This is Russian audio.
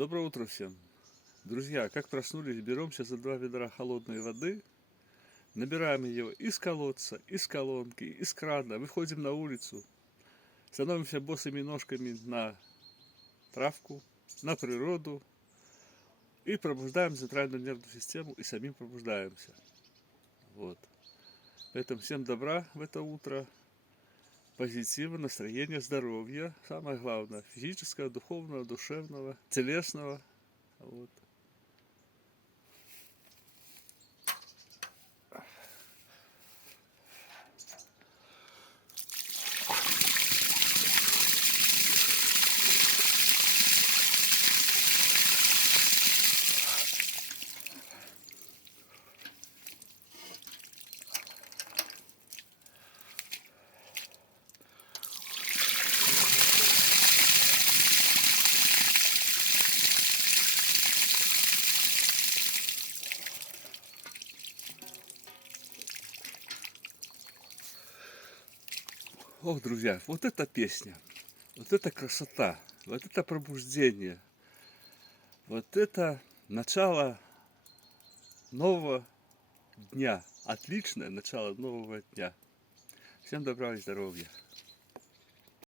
Доброе утро всем! Друзья, как проснулись, берем сейчас за 2 ведра холодной воды, набираем ее из колодца, из колонки, из крана, выходим на улицу, становимся босыми ножками на травку, на природу и пробуждаем центральную нервную систему и самим пробуждаемся. Вот. Поэтому всем добра в это утро, позитива, настроения, здоровья, самое главное, физического, духовного, душевного, телесного. Вот. Ох, друзья, вот эта песня, вот эта красота, вот это пробуждение, вот это начало нового дня, отличное начало нового дня. Всем добра и здоровья.